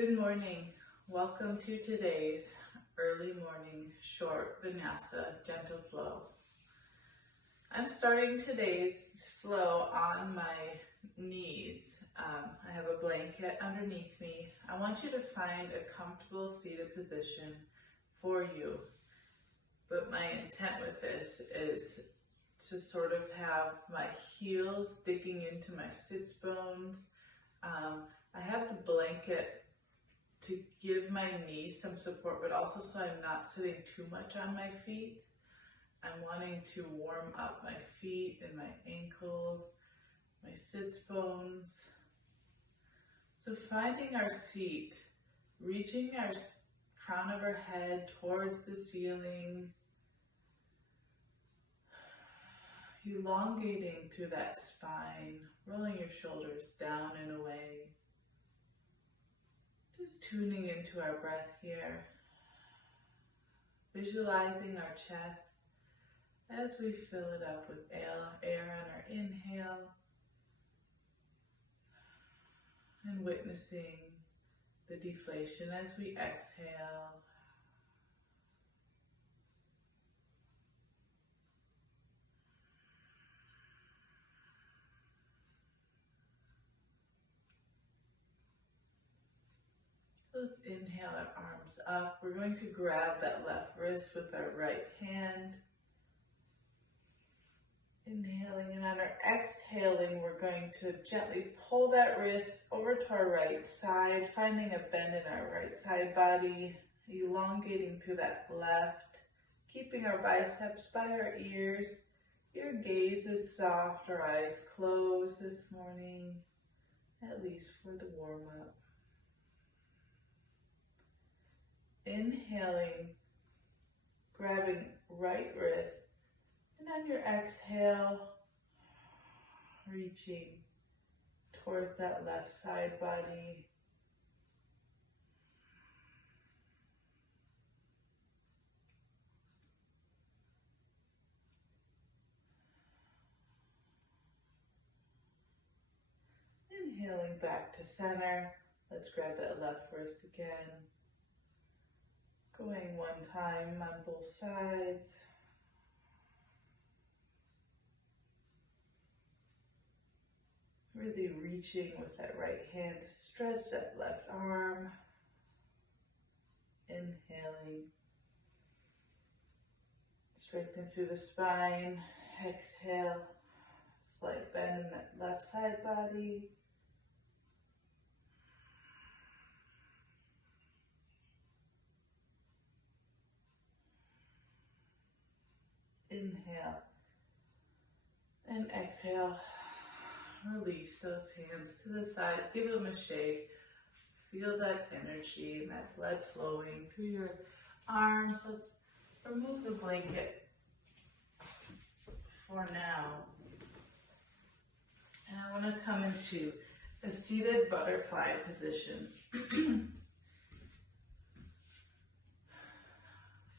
Good morning. Welcome to today's early morning short vinyasa gentle flow. I'm starting today's flow on my knees. I have a blanket underneath me. I want you to find a comfortable seated position for you. But my intent with this is to sort of have my heels digging into my sits bones. I have the blanket to give my knees some support, but also so I'm not sitting too much on my feet. I'm wanting to warm up my feet and my ankles, my sits bones. So finding our seat, reaching our crown of our head towards the ceiling, elongating through that spine, rolling your shoulders down and away. Just tuning into our breath here, visualizing our chest as we fill it up with air on our inhale, and witnessing the deflation as we exhale. Let's inhale our arms up. We're going to grab that left wrist with our right hand. Inhaling, and on our exhaling, we're going to gently pull that wrist over to our right side, finding a bend in our right side body, elongating through that left, keeping our biceps by our ears. Your gaze is soft, our eyes closed this morning, at least for the warm-up. Inhaling, grabbing right wrist, and on your exhale, reaching towards that left side body. Inhaling back to center. Let's grab that left wrist again. Going one time on both sides. Really reaching with that right hand to stretch that left arm. Inhaling. Strengthen through the spine. Exhale. Slight bend in that left side body. Inhale and exhale. Release those hands to the side. Give them a shake. Feel that energy and that blood flowing through your arms. Let's remove the blanket for now. And I want to come into a seated butterfly position.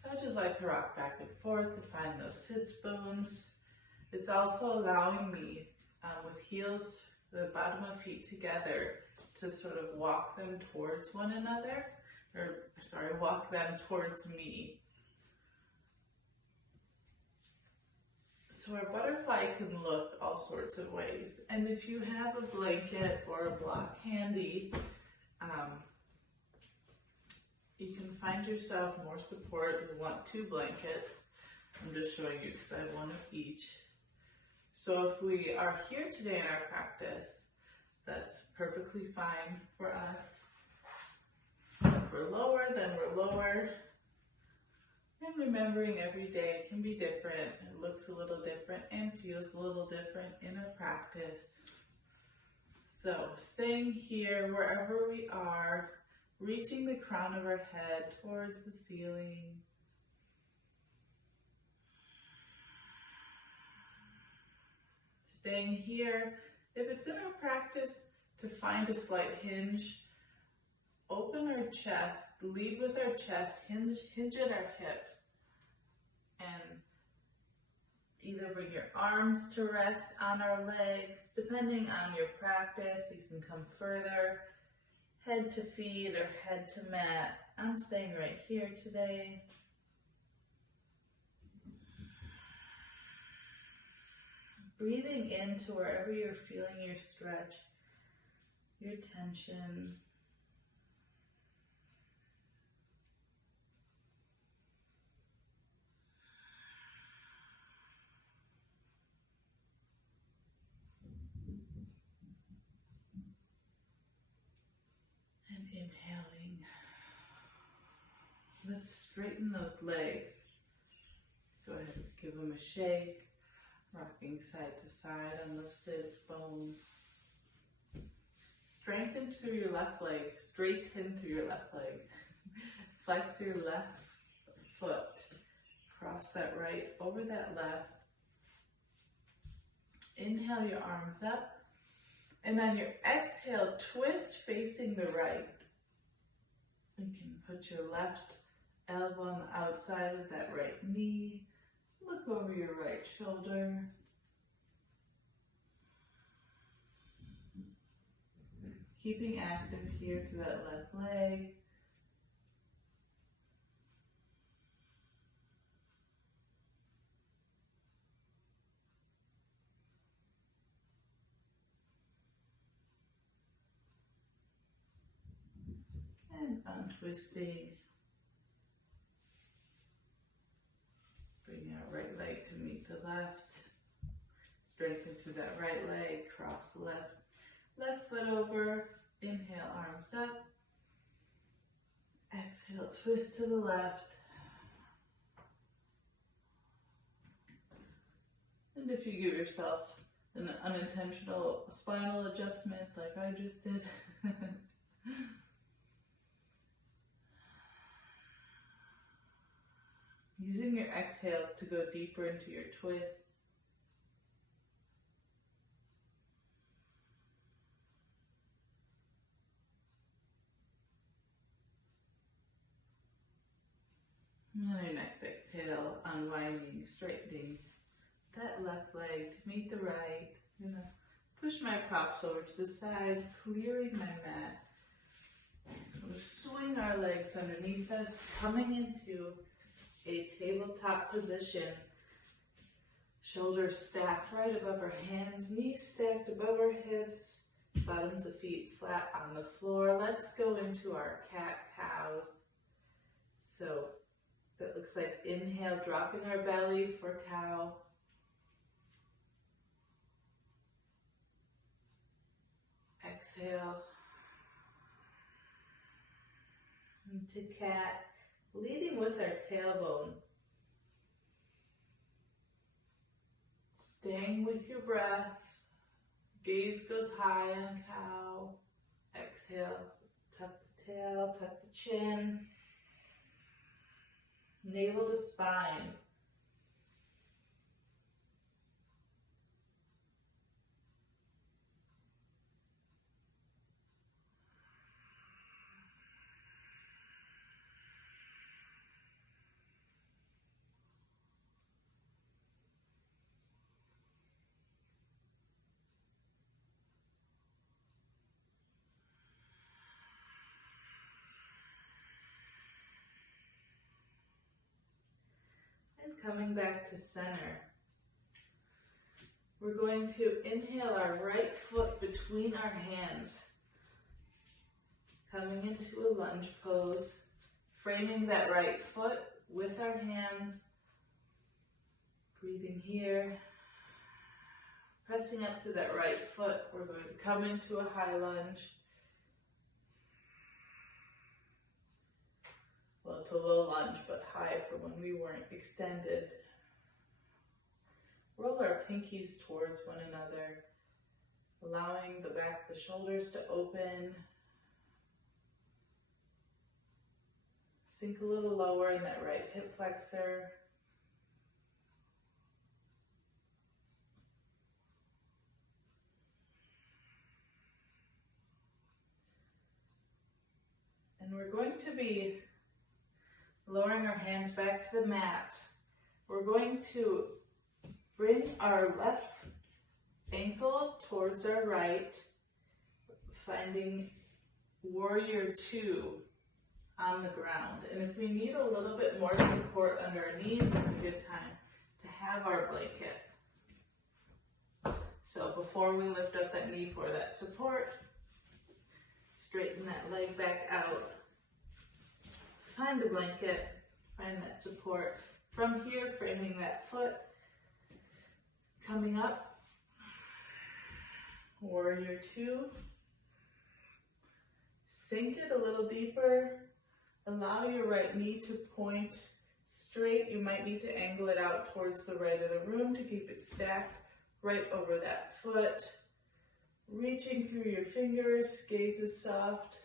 So I just like to rock back and forth to find those sits bones. It's also allowing me, with heels, the bottom of feet together, to sort of walk them towards one another, walk them towards me. So our butterfly can look all sorts of ways. And if you have a blanket or a block handy, you can find yourself more support. You want 2 blankets. I'm just showing you because I have one of each. So if we are here today in our practice, that's perfectly fine for us. If we're lower, then we're lower. And remembering every day can be different. It looks a little different and feels a little different in our practice. So staying here wherever we are, reaching the crown of our head towards the ceiling. Staying here. If it's in our practice to find a slight hinge, open our chest, lead with our chest, hinge at our hips, and either bring your arms to rest on our legs. Depending on your practice, you can come further head to feet or head to mat. I'm staying right here today. Breathing into wherever you're feeling your stretch, your tension. And inhaling. Let's straighten those legs. Go ahead and give them a shake. Rocking side to side on those sits bones. Strengthen through your left leg. Straighten through your left leg. Flex your left foot. Cross that right over that left. Inhale your arms up. And on your exhale, twist facing the right. You can put your left elbow on the outside of that right knee. Look over your right shoulder. Keeping active here through that left leg. And untwisting. Bring our right leg to meet the left. Strengthen through that right leg. Cross the left foot over. Inhale, arms up. Exhale, twist to the left. And if you give yourself an unintentional spinal adjustment like I just did, using your exhales to go deeper into your twists. And on your next exhale, unwinding, straightening that left leg to meet the right. I'm gonna push my props over to the side, clearing my mat. We'll swing our legs underneath us, coming into a tabletop position. Shoulders stacked right above our hands, knees stacked above our hips, bottoms of feet flat on the floor. Let's go into our cat-cows. So that looks like inhale, dropping our belly for cow. Exhale into cat, leading with our tailbone. Staying with your breath. Gaze goes high on cow. Exhale, tuck the tail, tuck the chin. Navel to spine. And coming back to center. We're going to inhale our right foot between our hands. Coming into a lunge pose. Framing that right foot with our hands. Breathing here. Pressing up to that right foot. We're going to come into a high lunge. Well, it's a low lunge, but high for when we weren't extended. Roll our pinkies towards one another, allowing the back of the shoulders to open. Sink a little lower in that right hip flexor. And we're going to be lowering our hands back to the mat. We're going to bring our left ankle towards our right, finding warrior two on the ground. And if we need a little bit more support under our knees, it's a good time to have our blanket. So before we lift up that knee for that support, straighten that leg back out. Find the blanket, find that support. From here, framing that foot, coming up, warrior two. Sink it a little deeper. Allow your right knee to point straight. You might need to angle it out towards the right of the room to keep it stacked right over that foot. Reaching through your fingers, gaze is soft.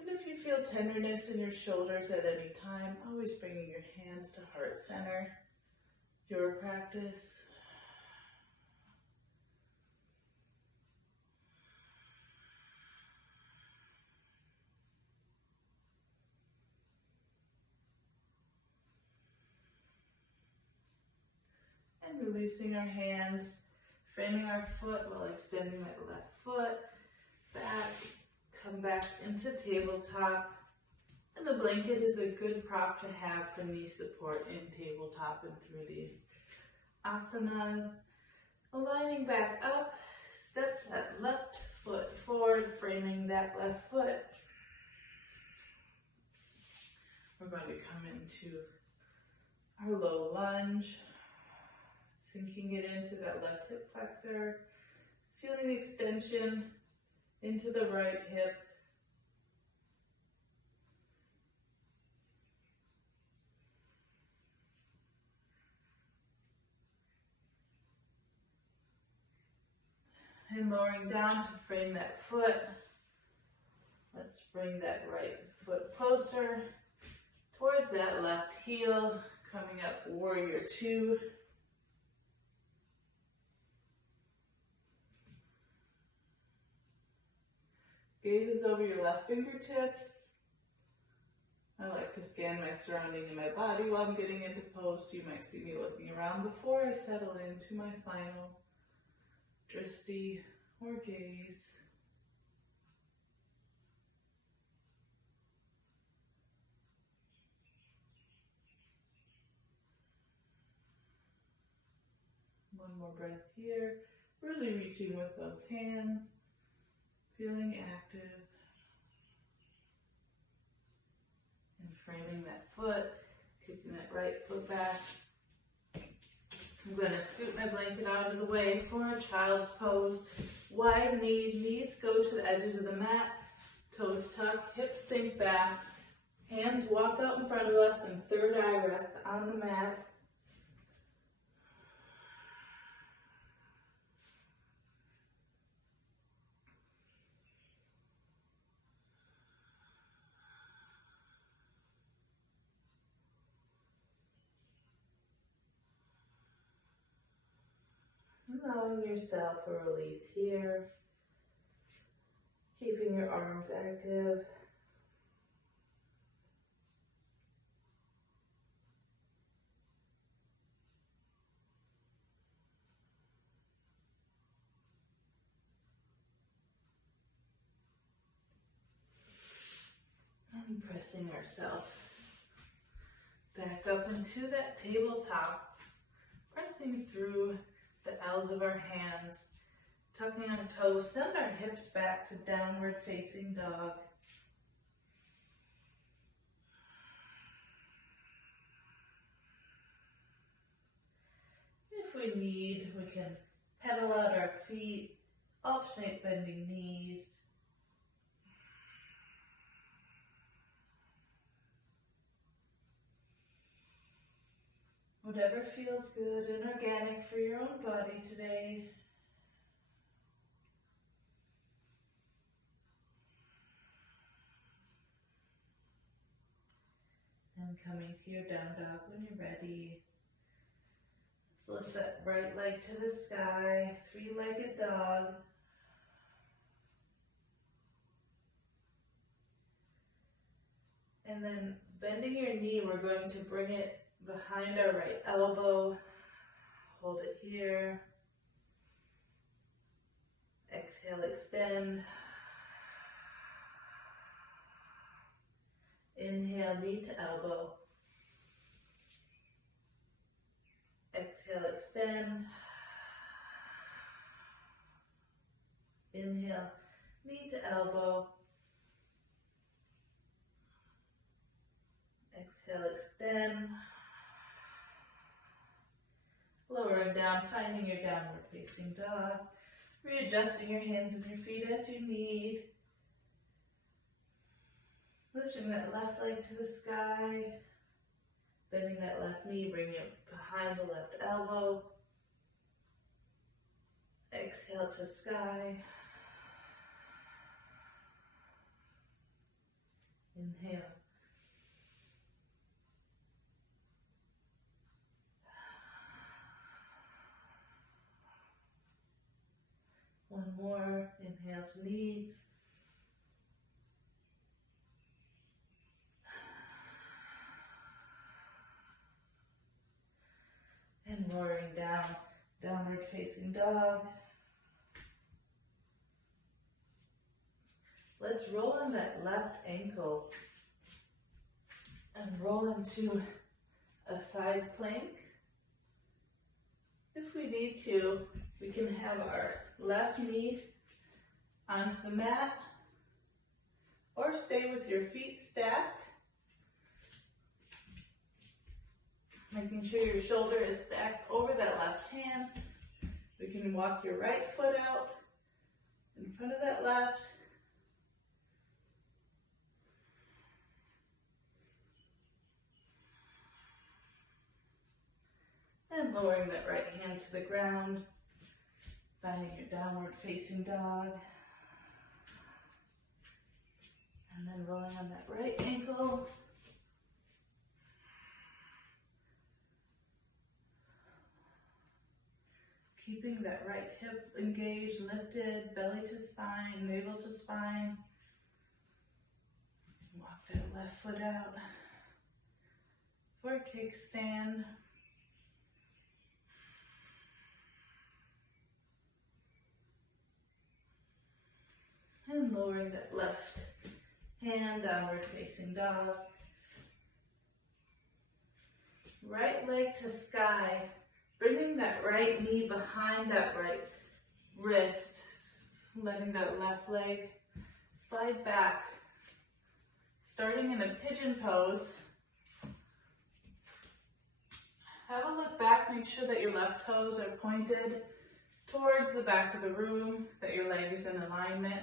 And if you feel tenderness in your shoulders at any time, always bringing your hands to heart center. Your practice. And releasing our hands, framing our foot while extending that left foot back. Come back into tabletop. And the blanket is a good prop to have for knee support in tabletop and through these asanas. Aligning back up, step that left foot forward, framing that left foot. We're going to come into our low lunge. Sinking it into that left hip flexor, feeling the extension into the right hip. And lowering down to frame that foot. Let's bring that right foot closer towards that left heel, coming up warrior two. Gaze is over your left fingertips. I like to scan my surrounding in my body while I'm getting into pose. You might see me looking around before I settle into my final drishti or gaze. One more breath here. Really reaching with those hands. Feeling active. And framing that foot. Kicking that right foot back. I'm going to scoot my blanket out of the way for a child's pose. Wide knees go to the edges of the mat. Toes tuck, hips sink back. Hands walk out in front of us and third eye rest on the mat. Allowing yourself a release here. Keeping your arms active. And pressing ourselves back up into that tabletop. Pressing through the L's of our hands, tucking our toes, send our hips back to downward facing dog. If we need, we can pedal out our feet, alternate bending knees. Whatever feels good and organic for your own body today. And coming to your down dog when you're ready. Let's lift that right leg to the sky, three-legged dog. And then bending your knee, we're going to bring it behind our right elbow. Hold it here. Exhale, extend. Inhale, knee to elbow. Exhale, extend. Inhale, knee to elbow. Exhale, extend. Lowering down, finding your downward facing dog. Readjusting your hands and your feet as you need. Lifting that left leg to the sky. Bending that left knee, bring it behind the left elbow. Exhale to sky. Inhale. One more. Inhale to knee. And lowering down, downward facing dog. Let's roll on that left ankle and roll into a side plank. If we need to, we can have our left knee onto the mat or stay with your feet stacked. Making sure your shoulder is stacked over that left hand. We can walk your right foot out in front of that left. And lowering that right hand to the ground. Finding your downward facing dog. And then rolling on that right ankle. Keeping that right hip engaged, lifted, belly to spine, navel to spine. Walk that left foot out for a kickstand. And lowering that left hand, downward facing dog. Right leg to sky. Bringing that right knee behind that right wrist, letting that left leg slide back. Starting in a pigeon pose. Have a look back, make sure that your left toes are pointed towards the back of the room, that your leg is in alignment.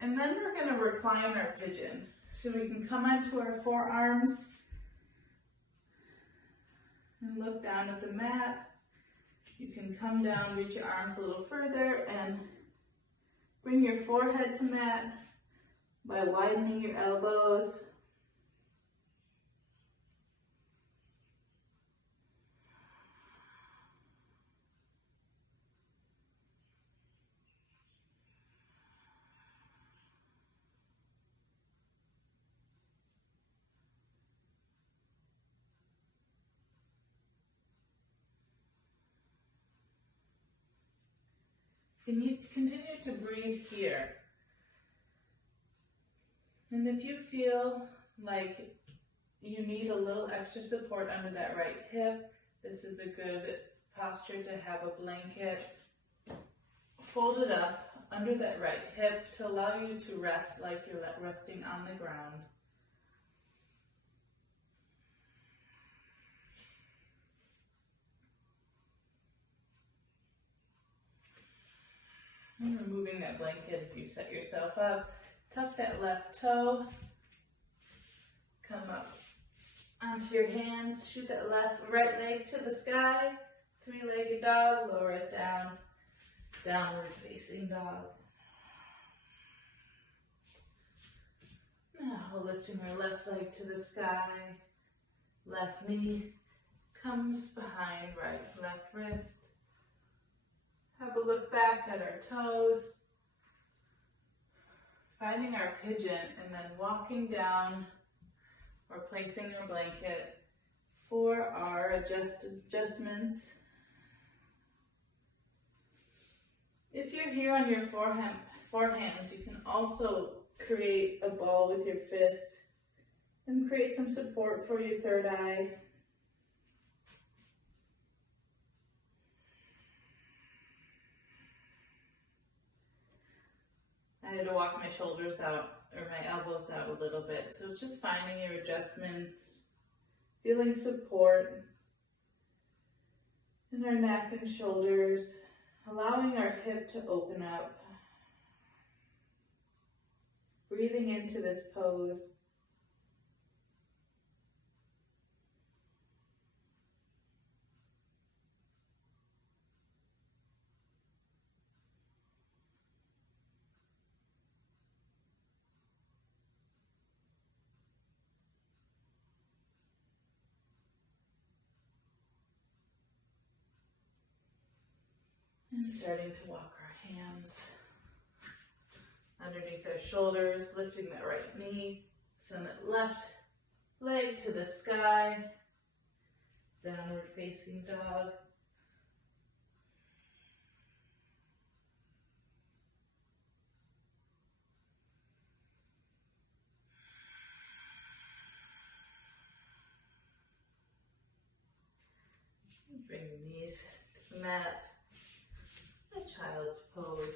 And then we're going to recline our pigeon. So we can come onto our forearms and look down at the mat. You can come down, reach your arms a little further, and bring your forehead to mat by widening your elbows. Can you continue to breathe here? And if you feel like you need a little extra support under that right hip, this is a good posture to have a blanket folded up under that right hip to allow you to rest like you're resting on the ground. And removing that blanket if you set yourself up. Tuck that left toe. Come up onto your hands. Shoot that right leg to the sky. Three-legged dog. Lower it down. Downward facing dog. Now lifting our left leg to the sky. Left knee comes behind right left wrist. Have a look back at our toes, finding our pigeon, and then walking down or placing a blanket for our adjustments. If you're here on your forehands, you can also create a ball with your fist And create some support for your third eye. I had to walk my shoulders out, or my elbows out a little bit. So just finding your adjustments, feeling support in our neck and shoulders, allowing our hip to open up. Breathing into this pose. And starting to walk our hands underneath our shoulders, lifting that right knee, send that left leg to the sky, downward facing dog. Bring the knees to the mat, a child's pose.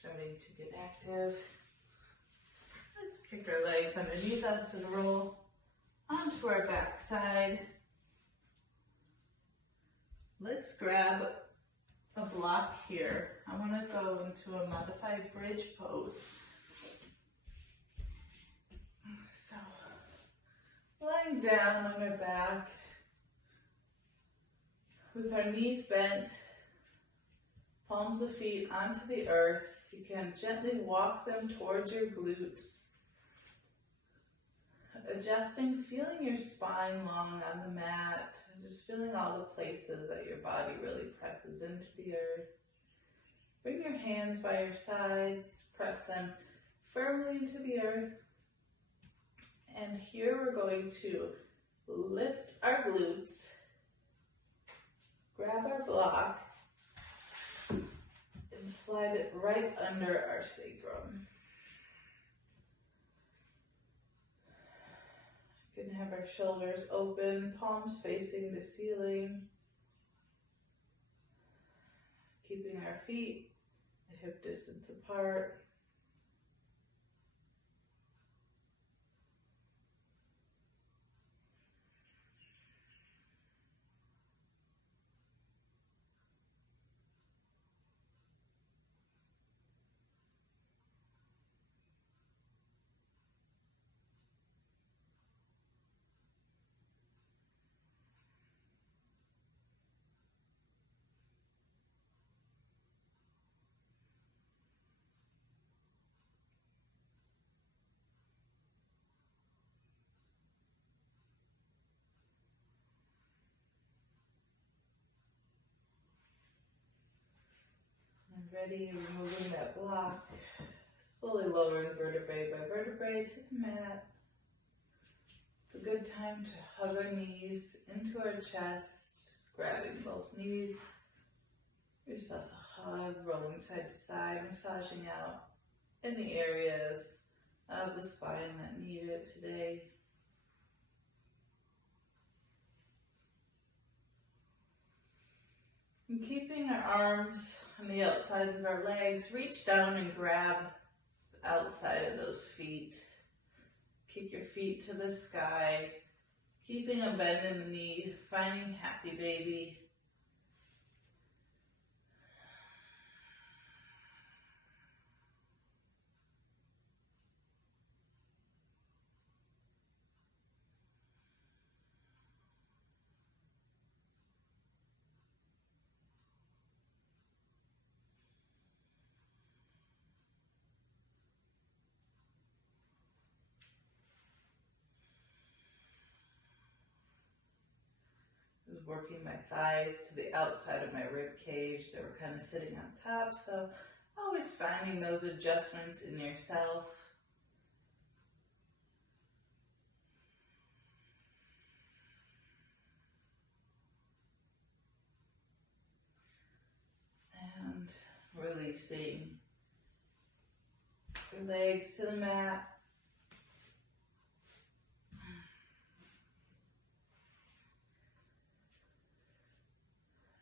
Starting to get active. Let's kick our legs underneath us and roll onto our back side. Let's grab a block here. I want to go into a modified bridge pose. So, lying down on our back with our knees bent, palms of feet onto the earth. You can gently walk them towards your glutes. Adjusting, feeling your spine long on the mat, just feeling all the places that your body really presses into the earth. Bring your hands by your sides, press them firmly into the earth. And here we're going to lift our glutes, grab our block, and slide it right under our sacrum. We can have our shoulders open, palms facing the ceiling. Keeping our feet a hip distance apart. Ready, removing that block, slowly lowering vertebrae by vertebrae to the mat. It's a good time to hug our knees into our chest, just grabbing both knees. Give yourself a hug, rolling side to side, massaging out any areas of the spine that need it today. And keeping our arms on the outsides of our legs, reach down and grab the outside of those feet. Kick your feet to the sky, keeping a bend in the knee, finding happy baby. working my thighs to the outside of my rib cage. They were kind of sitting on top, so always finding those adjustments in yourself. And releasing your legs to the mat.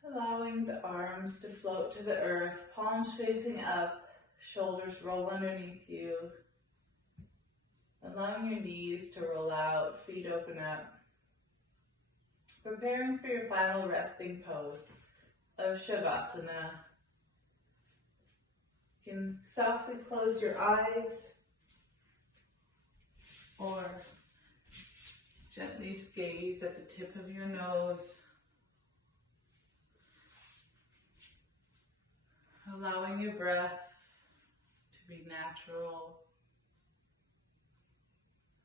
Allowing the arms to float to the earth, palms facing up, shoulders roll underneath you. Allowing your knees to roll out, feet open up. Preparing for your final resting pose of Shavasana. You can softly close your eyes or gently gaze at the tip of your nose. Allowing your breath to be natural.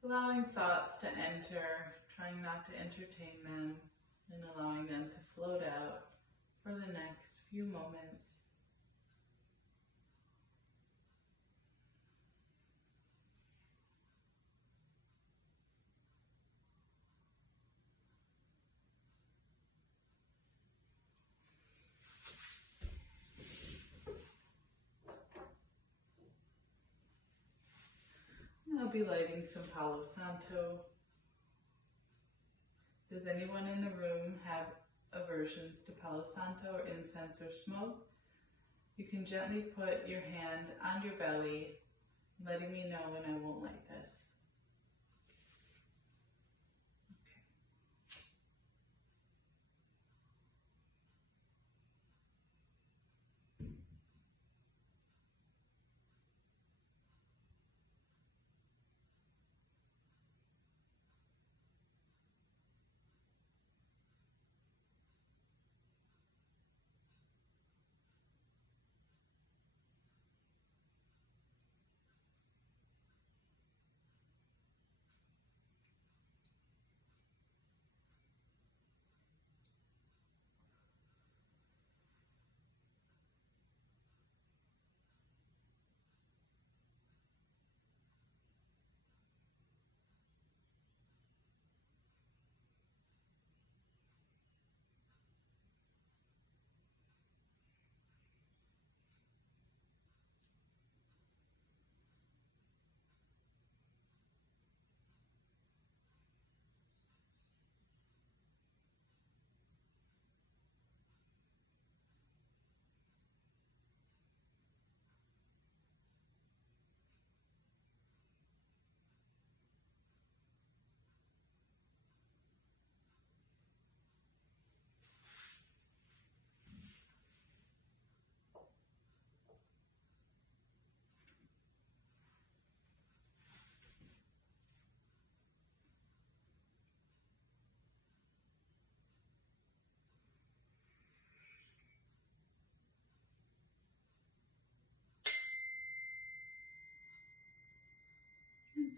Allowing thoughts to enter, trying not to entertain them, and allowing them to float out for the next few moments. I'll be lighting some Palo Santo. Does anyone in the room have aversions to Palo Santo or incense or smoke? You can gently put your hand on your belly, letting me know when I won't light this.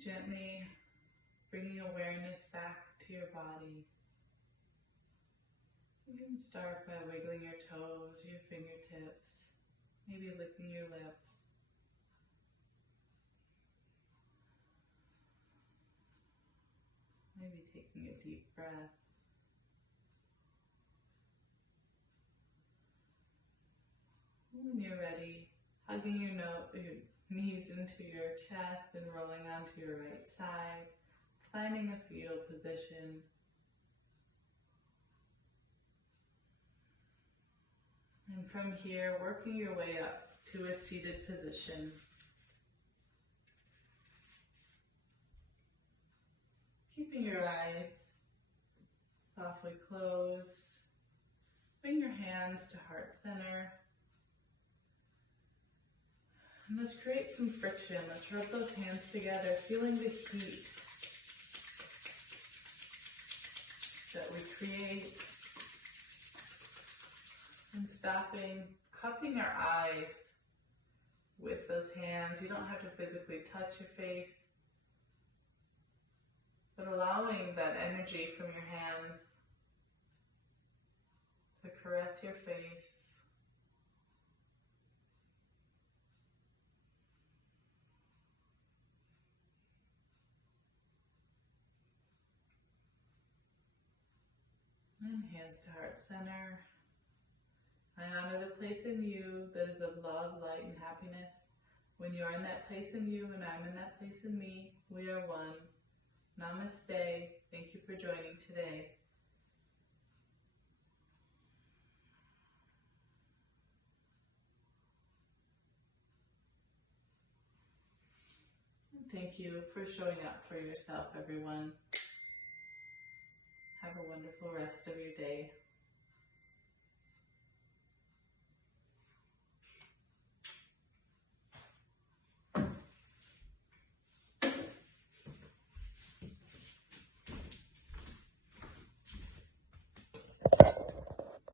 Gently bringing awareness back to your body. You can start by wiggling your toes, your fingertips, maybe licking your lips. Maybe taking a deep breath. When you're ready, hugging your knees into your chest and rolling onto your right side, finding a fetal position. And from here, working your way up to a seated position. Keeping your eyes softly closed. Bring your hands to heart center. And let's create some friction. Let's rub those hands together, feeling the heat that we create. And stopping, cupping our eyes with those hands. You don't have to physically touch your face, but allowing that energy from your hands to caress your face. And hands to heart center. I honor the place in you that is of love, light, and happiness. When you're in that place in you and I'm in that place in me, we are one. Namaste. Thank you for joining today. And thank you for showing up for yourself, everyone. Have a wonderful rest of your day.